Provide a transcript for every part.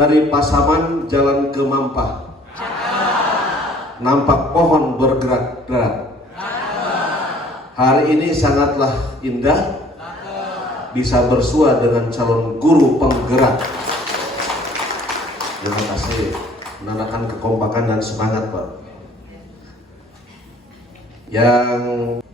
Dari Pasaman jalan ke Mampah, nampak pohon bergerak-gerak. Hari ini sangatlah indah, bisa bersua dengan calon guru penggerak. Terima kasih, menandakan kekompakan dan semangat, Pak. Yang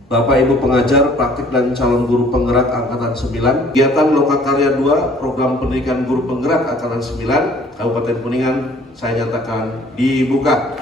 Bapak Ibu pengajar, praktik dan calon guru penggerak angkatan 9, kegiatan Lokakarya 2, program pendidikan guru penggerak angkatan 9, Kabupaten Kuningan, saya nyatakan dibuka.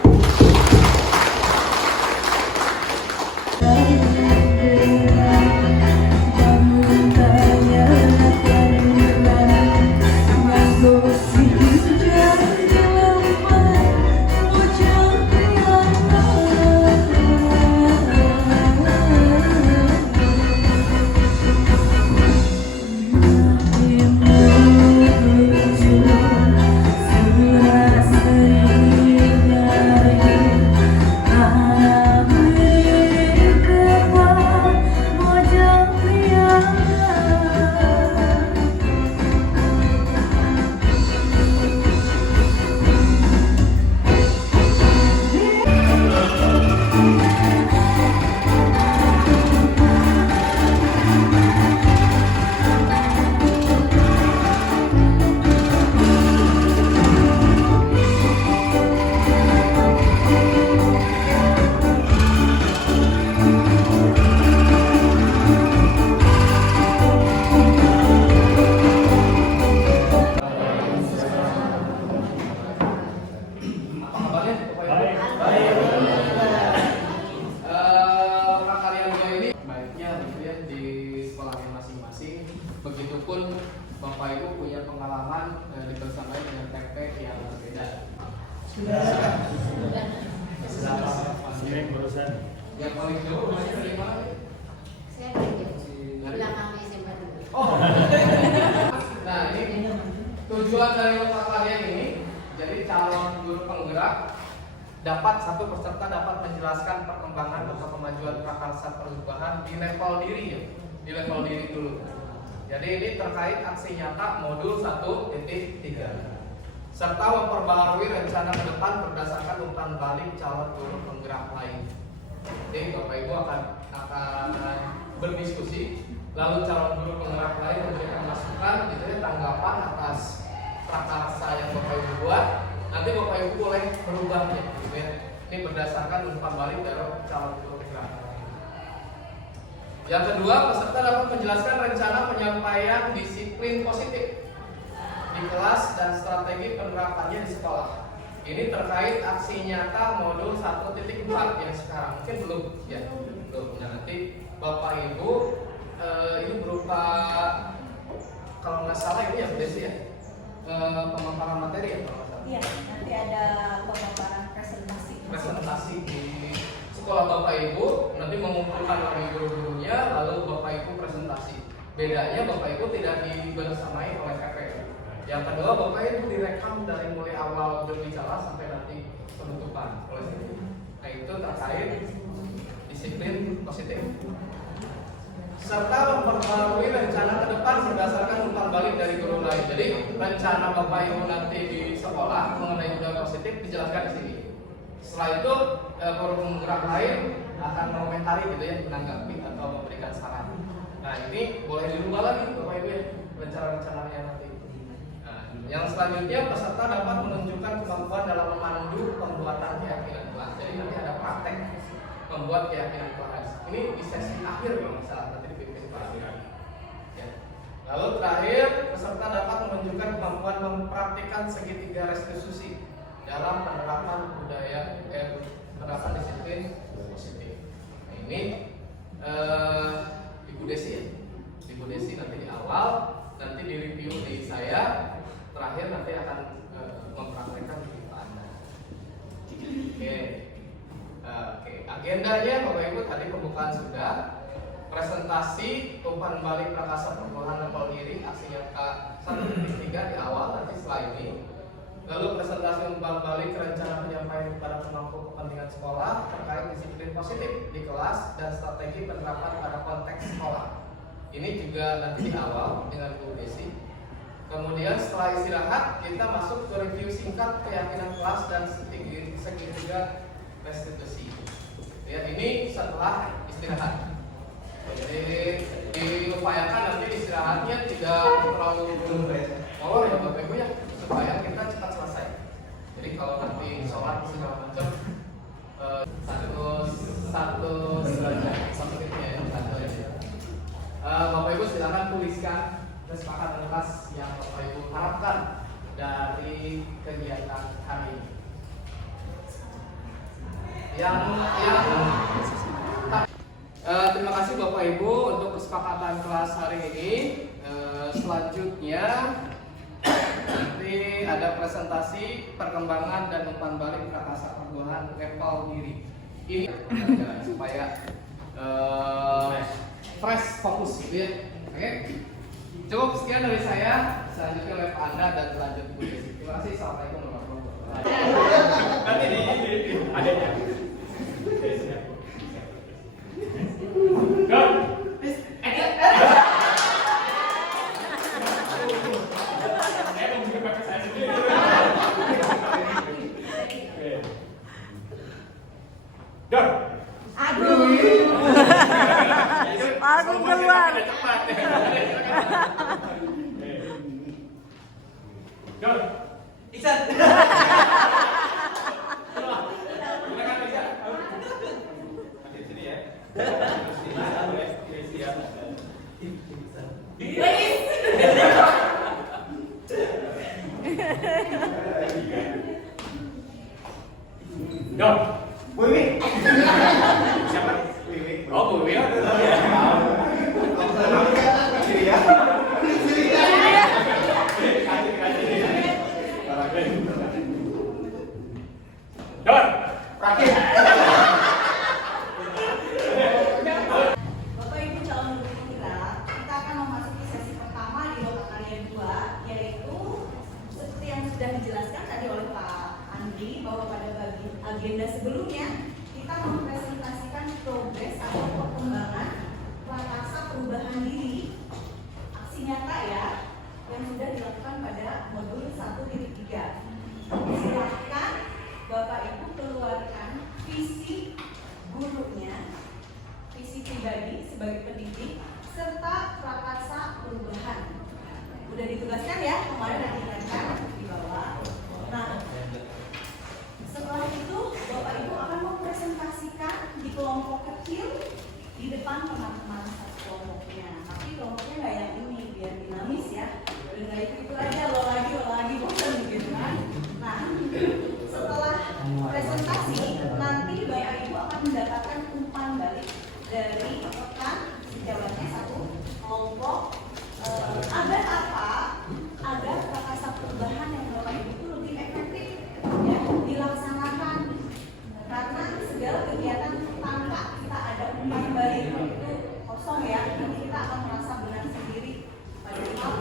Begitupun Bapak Ibu punya pengalaman dibersamai dengan TP yang berbeda. Sudah. Yang paling jauh belajar dari mana? Saya dari belakang SMA dulu. Oh. Nah, ini tujuan dari Lokakarya ini, jadi calon guru penggerak dapat satu peserta dapat menjelaskan perkembangan atau kemajuan prakarsa perubahan di level diri ya, di level diri dulu. Jadi ini terkait aksi nyata modul 1.3 serta memperbaharui rencana ke depan berdasarkan umpan balik calon guru penggerak lain. Jadi Bapak Ibu akan berdiskusi, lalu calon guru penggerak lain memberikan masukan, gitu ya, tanggapan atas prakarsa yang Bapak Ibu buat. Nanti Bapak Ibu boleh merubahnya, gitu ya. Ini berdasarkan umpan balik dari calon guru penggerak. Yang kedua, peserta dapat menjelaskan rencana penyampaian disiplin positif di kelas dan strategi penerapannya di sekolah. Ini terkait aksi nyata modul 1.4 yang sekarang mungkin belum ya, belum. Nah, nanti Bapak Ibu ini berupa kalau nggak salah ini ya Bu Desi ya, pemaparan materi ya kalau nggak salah. Iya, nanti ada pemaparan presentasi di sekolah Bapak Ibu, nanti mengumpulkan lagi guru-gurunya, lalu Bapak Ibu presentasi. Bedanya Bapak Ibu tidak dibersamai oleh PP. Yang kedua, Bapak Ibu direkam dari mulai awal berbicara sampai nanti penutupan oleh PP. Nah, itu terkait disiplin positif. Serta memperbarui rencana ke depan berdasarkan umpan balik dari guru lain. Jadi rencana Bapak Ibu nanti di sekolah mengenai budaya positif dijelaskan di sini. Setelah itu guru penggerak lain akan mengomentari gitu ya, menanggapi atau memberikan saran. Nah, ini boleh dirubah lagi Bapak Ibu ya, rencana-rencananya nanti. Nah, yang selanjutnya peserta dapat menunjukkan kemampuan dalam memandu pembuatan keyakinan kelas. Jadi nanti ada praktek membuat keyakinan kelas. Ini di sesi akhir kalau misalnya nanti dipimpin Pak ya. Lalu terakhir, peserta dapat menunjukkan kemampuan mempraktikkan segitiga restitusi dalam penerapan budaya penerapan disiplin positif. Nah, ini Ibu Desi ya, Ibu Desi nanti di awal, nanti di review di saya, terakhir nanti akan mempraktekkan di Anda. Oke, agendanya Bapak Ibu tadi pembukaan sudah, presentasi umpan balik prakarsa perubahan level diri aksi nyata 1.3 di awal nanti setelah ini. Lalu presentasi umpan balik rencana penyampaian kepada pemangku kepentingan sekolah terkait disiplin positif di kelas dan strategi penerapan pada konteks sekolah. Ini juga nanti di awal dengan Bu Desi. Kemudian setelah istirahat kita masuk ke review singkat keyakinan kelas dan segitiga restitusi. Ya, ini setelah istirahat. Jadi diupayakan nanti istirahatnya tidak terlalu molor ya Bapak Ibu ya, supaya kita cepat selesai. Jadi kalau nanti sholat segala macam satu titiknya ya, satu aja. Bapak Ibu silakan tuliskan kesepakatan kelas yang Bapak Ibu harapkan dari kegiatan hari ini. Terima kasih Bapak Ibu untuk kesepakatan kelas hari ini. Selanjutnya nanti ada presentasi perkembangan dan umpan balik Prakasa Perguruan level diri. Ini supaya fresh fokus gitu ya. Oke. Cukup sekian dari saya. Selanjutnya live Anda dan lanjut Bu Desi. Terima kasih. Assalamualaikum warahmatullahi wabarakatuh. Nanti di adanya. Go. Saya mau buka pakai saya sendiri. Dor. Aduh. Langsung keluar. Dor. Iksan. Silakan Iksan. Nanti sini ya. Dor. Wiwi. Siapa? Wiwi. Oh, Wiwi. Dor. Rakit. Bapak Ibu calon guru penggerak, kita akan memasuki sesi pertama di lokakarya 2, yaitu seperti yang sudah dijelaskan tadi oleh Pak Andri bahwa pada agenda sebelumnya kita mempresentasikan progres atau perkembangan prakasa perubahan diri aksi nyata ya yang sudah dilakukan pada modul 1.3. Silakan Bapak Ibu keluarkan visi gurunya, visi pribadi sebagai pendidik, serta prakasa perubahan. Udah ditugaskan ya, kemarin ada diingatkan di bawah. Nah, setelah itu Bapak Ibu akan mempresentasikan di kelompok kecil di depan teman-teman satu kelompoknya. Tapi kelompoknya nggak yang ini, biar dinamis ya. Udah nggak itu aja, lo lagi bosan gitu kan. Nah, setelah presentasi nanti Bapak Ibu akan mendapatkan umpan balik dari rekan sejawatnya satu kelompok agar apa? Agar prakasa perubahan yang Bapak Ibu itu lebih efektif ya dilaksanakan. Karena segala kegiatan tanpa kita ada umpan balik itu kosong ya. Nanti kita akan merasa benar sendiri. Padahal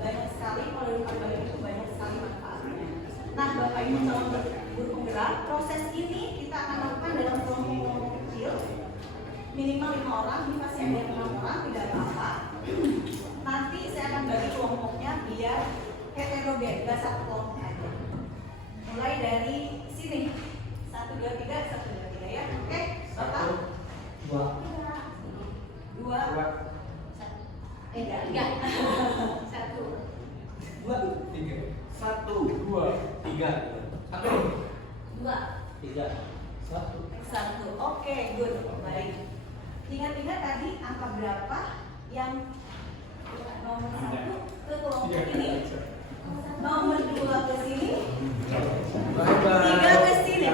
banyak sekali kalau umpan balik itu banyak sekali manfaatnya. Nah, Bapak Ibu calon guru penggerak, proses ini kita akan lakukan dalam kelompok-kelompok kecil, minimal 5 orang, ini masih ada 6 orang, tidak apa-apa. Nanti saya akan bagi kelompoknya biar heterogen, gak satu kelompok aja. Mulai dari sini, 1, 2, 3, 1, 2, 3 ya. Oke, Bapak? 2 Enggak. 1 2 3 1 2 3 1 2 3 1. Oke, good. Baik. Ingat-ingat tadi angka berapa yang nomor 1 ke kelompok ini, nomor 2 ke sini, 3 ke sini.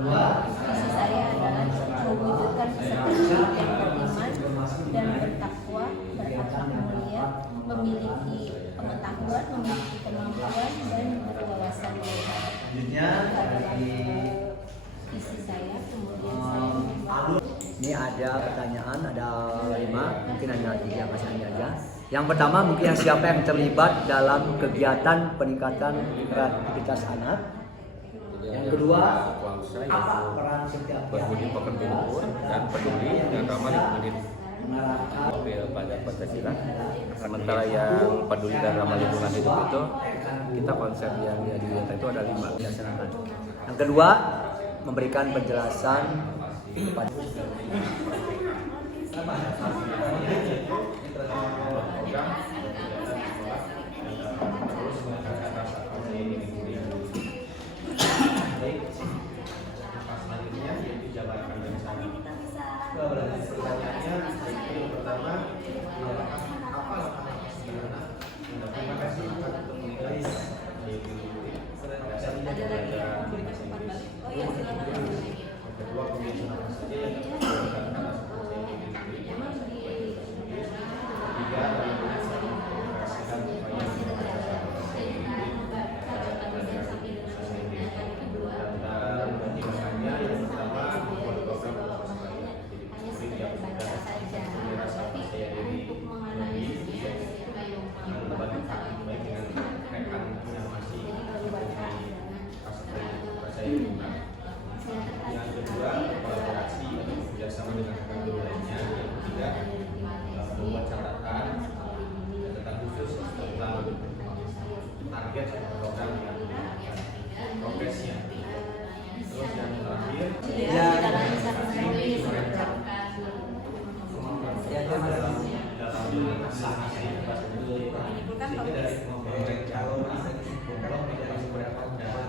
Visi saya adalah mewujudkan peserta yang beriman dan bertakwa, berakhlak mulia, memiliki pengetahuan, memiliki kemampuan dan berwawasan luas. Adalah visi saya. Kemudian saya membawa. Ini ada pertanyaan, ada 5, mungkin hanya 3 masih aja. Yang pertama mungkin siapa yang terlibat dalam kegiatan peningkatan kreativitas anak. bangsa Apa yaitu peran setiap berbudi pekerti luhur dan peduli dan ramah lingkungan hidup. mengarahkan Apel pada Pancasila. Sementara yang peduli dan ramah lingkungan hidup itu kita konsep yang di Wiyata itu ada 5 dilaksanakan. Yang kedua, memberikan penjelasan pada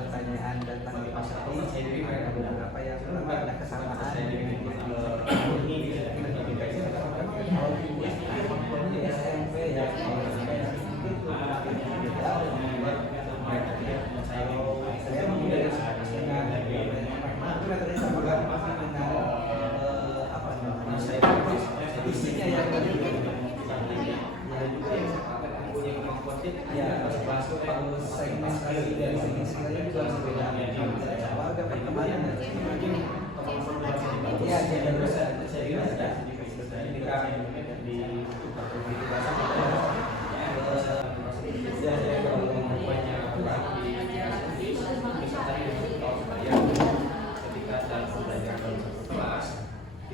pertanyaan tentang beberapa yang ada kesamaan SMP ya isinya yang ya bagus segmentasi dari segi skillnya juga berbeda warga pertemanan dan ya jadi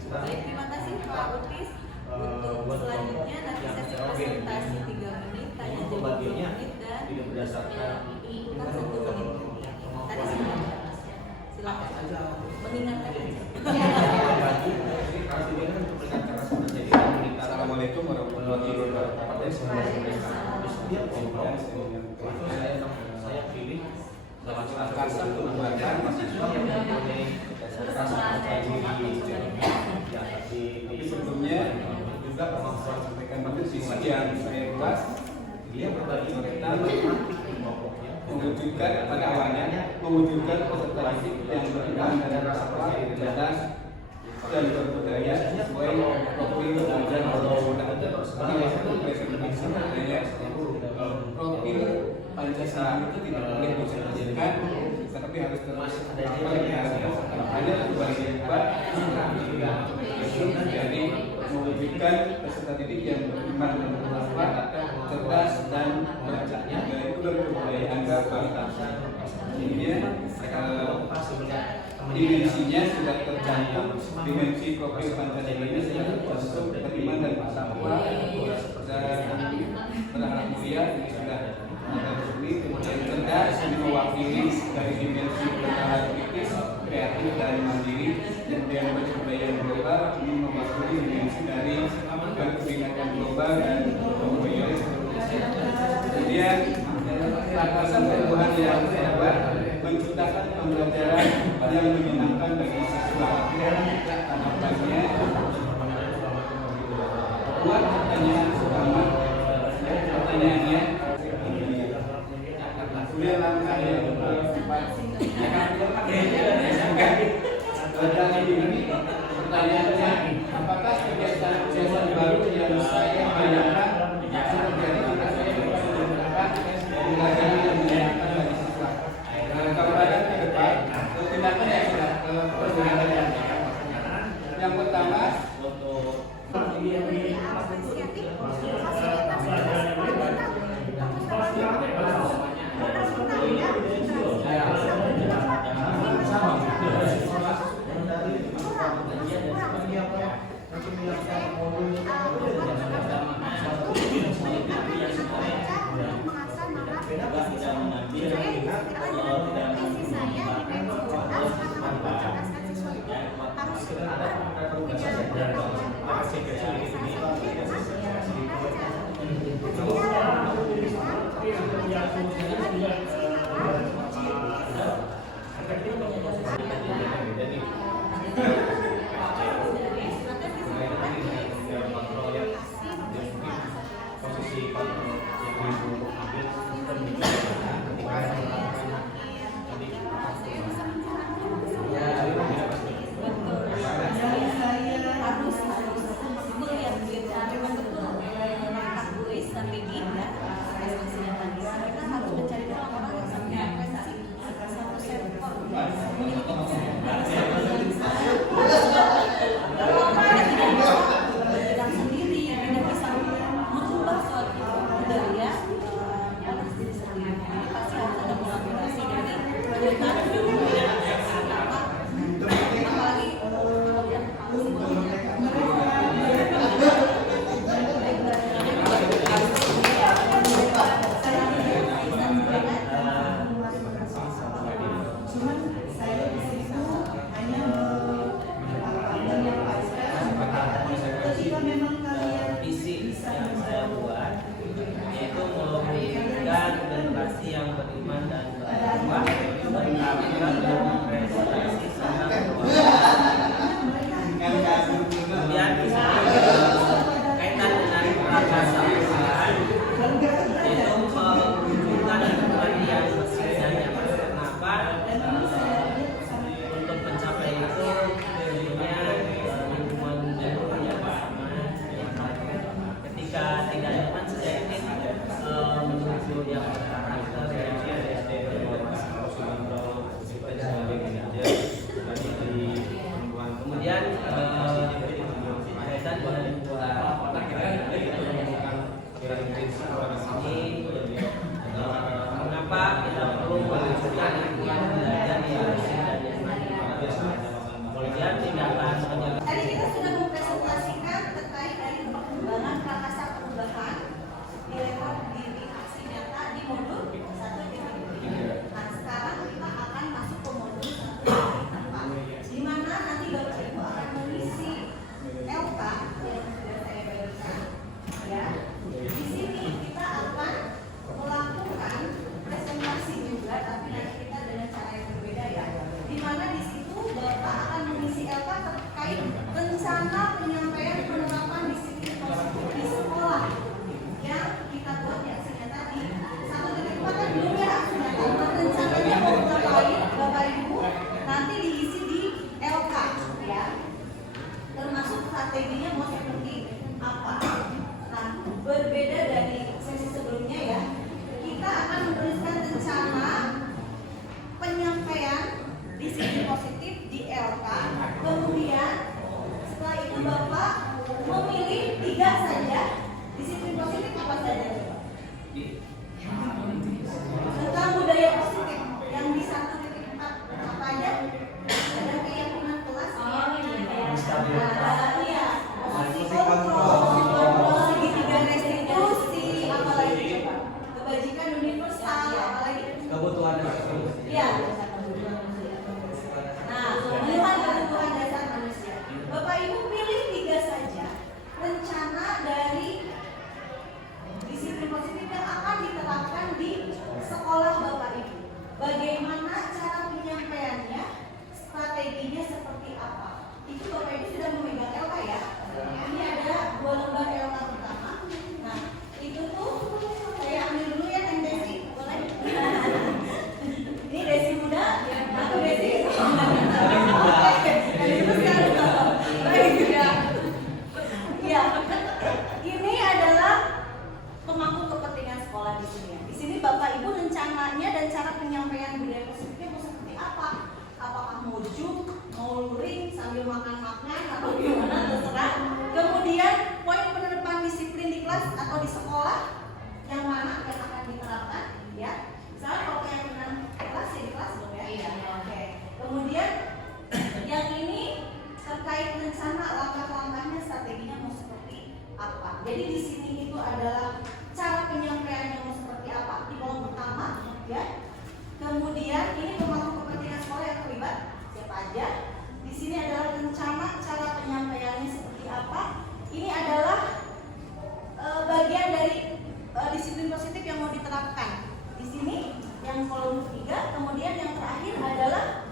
Baik, terima kasih Pak Utis. Untuk selanjutnya nanti sesi presentasi 3 menit, tanya jawab 2 menit dan tuntutan 1 menit. Tadi sudah. Silakan. Mengingatkan aja. Assalamualaikum warahmatullahi wabarakatuh. Saya pilih salah satu lembaga mahasiswa yang mempunyai rasa percaya diri. Jadi sebelumnya juga kemampuan sampaikan sisi yang saya buat, dia berbagi cerita mewujudkan pada awalnya mewujudkan peserta didik yang beriman dan rasa percaya diri dan berbudaya sesuai profil dan profil Pancasila itu tidak boleh disajikan, tetapi harus termasuk hanya kewajiban jadi mewujudkan peserta didik yang beriman dan bertakwa, cerdas dan berbudaya, yaitu berbudaya kualitas. Dimensinya sudah tercantum, dimensi profil Pancasila ini sudah termasuk beriman dan bertakwa dan berharap mulia ini sudah tersebut. Kemudian cerdas ini mewakili dari dimensi bertahan kritis, kreatif dan mandiri. Kemudian berbudaya global ini mewakili dimensi dari kebinekaan global dan budaya. Kemudian landasan perubahan yang hebat menciptakan pembelajaran yang menyenangkan bagi siswa. Harapannya buat pertanyaan pertama, pertanyaannya kemudian langkah yang pertanyaannya, apakah kegiatan baru yang saya bayangkan terjadi pada saya menggunakan pembelajaran yang menyenangkan bagi siswa? Kalau ada ke depan, tindakan yang sudah pergunakan visi yang saya buat yaitu mewujudkan generasi yang beriman dan bertakwa, berkarakter dan berprestasi serta kemudian kaitan dengan prakasa perusahaan yaitu mewujudkan kematian bersih dan nyaman. Kenapa? Untuk mencapai itu tentunya lingkungan yang bersama. Ketika tidak nyaman sedikit menuju yang berkarakter kemudian kaitan dengan mengapa kita perlu mewujudkan lingkungan belajar yang bersih dan nyaman. Kemudian tindakan Tadi kita sudah mempresentasikan terkait dari perkembangan prakasa perubahan di level di aksi nyata di modul 1.3. Nah, sekarang kita akan masuk ke modul 1.4, di mana nanti Bapak Ibu akan mengisi LK yang sudah saya bagikan. Ya, di sini kita akan melakukan presentasi juga, tapi nanti kita dengan cara yang berbeda ya. Di mana di situ Bapak akan mengisi LK terkait rencana penyampaian penerapan disiplin positif di sekolah yang kita buat di aksi nyata di 1.4 kan belum ya aksi nyata. Rencananya mau ngapain Bapak Ibu nanti diisi di LK ya, termasuk strateginya mau seperti apa. Nah, berbeda dari sesi sebelumnya ya, kita akan menuliskan rencana penyampaian disiplin positif di LK. Kemudian setelah itu Bapak memilih 3 saja disiplin positif apa saja? Tentang budaya positif yang di 1.4 apa aja? Ada keyakinan kelas, iya, posisi kontrol, segitiga restitusi, apa lagi coba? Kebajikan universal, apa lagi? kebutuhan Iya. Nah, pemenuhan kebutuhan dasar manusia. Bapak Ibu pilih 3 saja rencana dari disiplin positif yang akan diterapkan di sekolah Bapak Ibu. Bagaimana cara penyampaiannya, strateginya seperti apa? Itu Bapak Ibu sudah memegang LK ya. Ini ada 2 lembar LK pertama. Nah, itu tuh saya ambil dulu ya Teng Desi, boleh? Ini Desi muda, aku Desi. Oke, Desi besar. Baik ya. Ya, ini adalah pemangku kepentingan sekolah di sini ya. Di sini Bapak Ibu rencananya dan cara penyampaian budaya positifnya mau seperti apa? Apakah mau juk, mau luring sambil makan-makan atau gimana terserah. Kemudian poin penerapan disiplin di kelas atau di sekolah yang mana yang akan diterapkan ya. Misalnya kalau kayak benar kelas ya di kelas dong ya. Iya. Oke. Kemudian yang ini terkait rencana langkah-langkahnya, strateginya mau seperti apa. Jadi di sini itu adalah cara penyampaiannya mau seperti apa di kolom pertama ya. Kemudian ini pemangku kepentingan sekolah yang terlibat siapa aja. Di sini adalah rencana cara penyampaiannya seperti apa. Ini adalah bagian dari disiplin positif yang mau diterapkan. Di sini yang kolom 3, kemudian yang terakhir adalah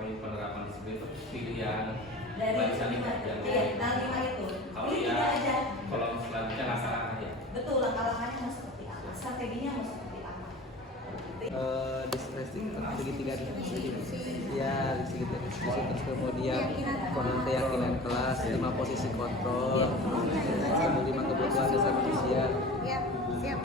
poin penerapan disiplin itu pilihan Dari barisan lima, yang iya, dari 5 itu. kalau Pilih ya 3 aja. kalau selanjutnya langkah-langkah ya. Betul, langkah-langkahnya mau seperti apa, strateginya mau seperti apa. Diskusi segitiga ya diskusi terus kemudian keyakinan kelas 5 posisi kontrol 5 kebutuhan dasar manusia. Siap.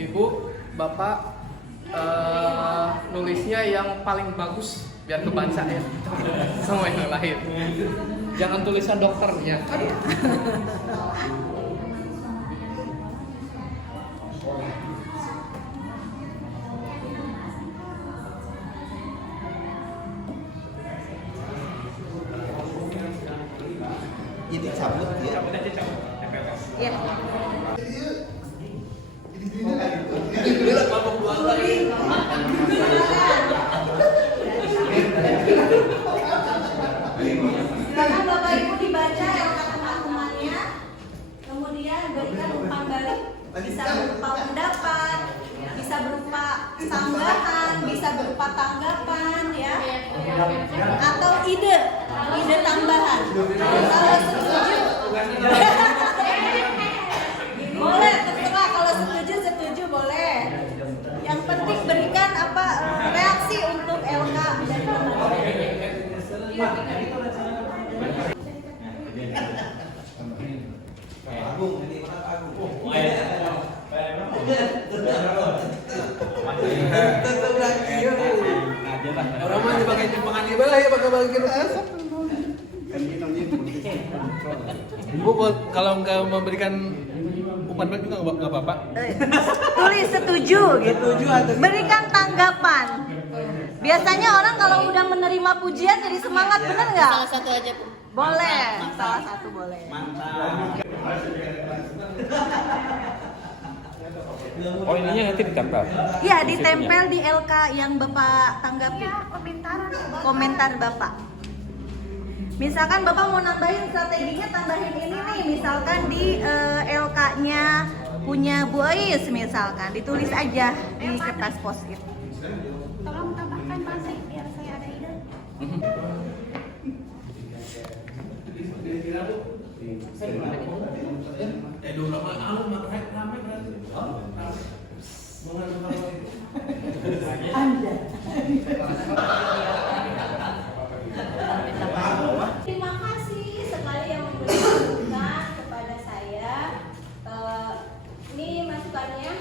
Ibu, Bapak nulisnya yang paling bagus biar kebaca ya sama yang lain. Jangan tulisan dokternya kan. Ini cabut ya. Ya. Silakan Bapak Ibu dibaca rekaman-rekamannya, kemudian berikan umpan balik, bisa berupa pendapat, bisa berupa tambahan, bisa berupa tanggapan ya, atau ide tambahan. Kalau setuju, boleh terserah. Kalau setuju boleh. Yang penting berikan reaksi untuk LK dan Orang mah dipakai jempangan ieu lah ya bagi asap. Bu, kalau nggak memberikan umpan balik juga nggak apa-apa. tulis setuju gitu. Berikan tanggapan. Biasanya orang kalau udah menerima pujian jadi semangat, bener nggak? Salah satu aja, Bu. Boleh, salah satu boleh. Oh ininya nanti ditempel. Iya, ditempel di LK yang Bapak tanggapi. Komentar Bapak. Misalkan Bapak mau nambahin strateginya, tambahin ini nih. Misalkan di LK-nya punya Bu Ais misalkan, ditulis aja di kertas post-it. Tolong tambahkan Pak Sri, biar saya ada ide. Terima kasih sekali yang memberi masukan kepada saya. Ini masukannya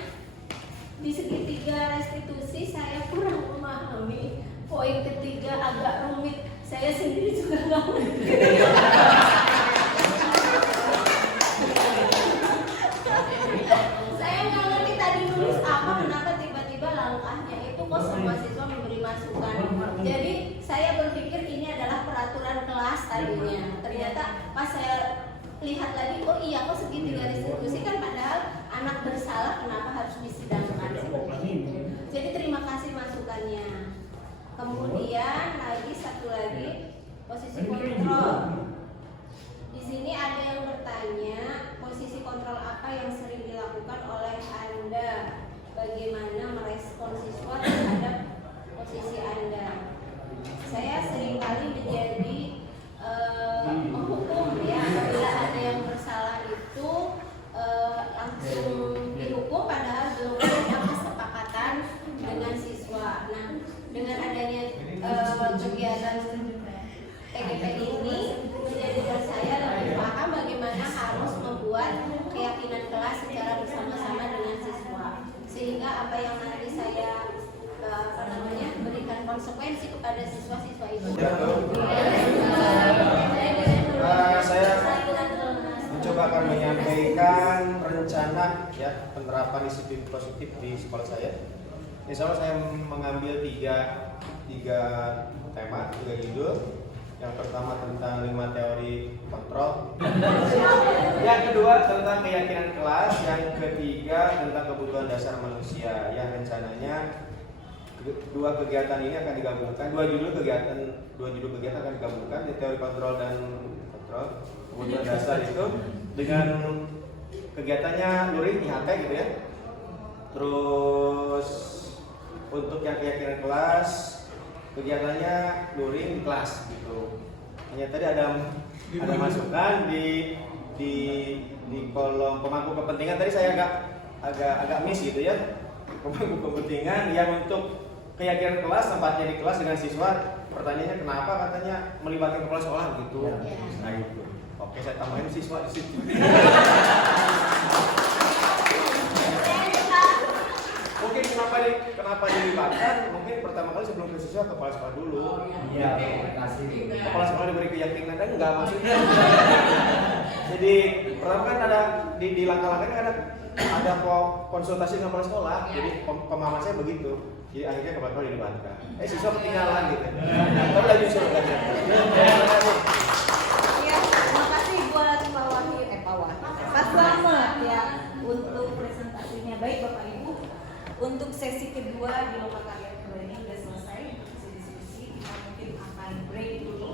di segitiga restitusi saya kurang memahami. Poin ketiga agak rumit. Saya sendiri juga nggak ngerti. Saya nggak ngerti tadi nulis apa, kenapa tiba-tiba langkahnya itu kok semua siswa memberi masukan. Jadi saya berpikir ini adalah peraturan kelas tadinya. Ternyata pas saya lihat lagi, oh iya kok segitiga restitusi kan padahal anak bersalah kenapa harus disidangkan seperti itu. Jadi terima kasih masukannya. Kemudian satu lagi posisi kontrol. Di sini ada yang bertanya posisi kontrol apa yang sering dilakukan oleh Anda, bagaimana merespon siswa terhadap posisi Anda. Saya seringkali menjadi menghukum ya, apabila ada yang bersalah itu langsung dihukum padahal belum ada kesepakatan dengan siswa. Nah, dengan adanya kegiatan TGP ini menjadikan saya lebih paham bagaimana harus membuat keyakinan kelas secara bersama-sama dengan siswa, sehingga apa yang nanti saya berikan konsekuensi kepada siswa-siswa itu. Saya mencoba akan menyampaikan rencana ya penerapan disiplin positif di sekolah saya. Insya Allah saya mengambil tiga tema, 3 judul. Yang pertama tentang 5 teori kontrol. Yang kedua tentang keyakinan kelas. Yang ketiga tentang kebutuhan dasar manusia. Yang rencananya 2 kegiatan ini akan digabungkan, 2 judul kegiatan akan digabungkan, teori kontrol dan kontrol kebutuhan dasar itu dengan kegiatannya luring IHK gitu ya. Terus untuk yang keyakinan kelas kegiatannya luring di kelas gitu. Hanya tadi ada masukan di kolom pemangku kepentingan tadi saya agak miss gitu ya. Pemangku kepentingan yang untuk keyakinan kelas tempatnya di kelas dengan siswa, pertanyaannya kenapa katanya melibatkan kepala sekolah gitu. Nah itu. Oke, saya tambahin siswa di situ. Mungkin kenapa dilibatkan? Mungkin pertama kali sebelum ke siswa kepala sekolah dulu. Iya, terima kasih. Kepala sekolah diberi keyakinan enggak maksudnya. Jadi pertama kan ada di langkah-langkahnya ada konsultasi dengan kepala sekolah. Jadi pemahaman saya begitu. Jadi akhirnya kepala sekolah dilibatkan. Siswa ketinggalan gitu. Tapi lagi suruh kan. Iya, terima kasih buat Pak Slamet ya untuk presentasinya. Baik Bapak Ibu, untuk sesi kedua di Lokakarya kedua ini sudah selesai diskusi. Kita mungkin akan break dulu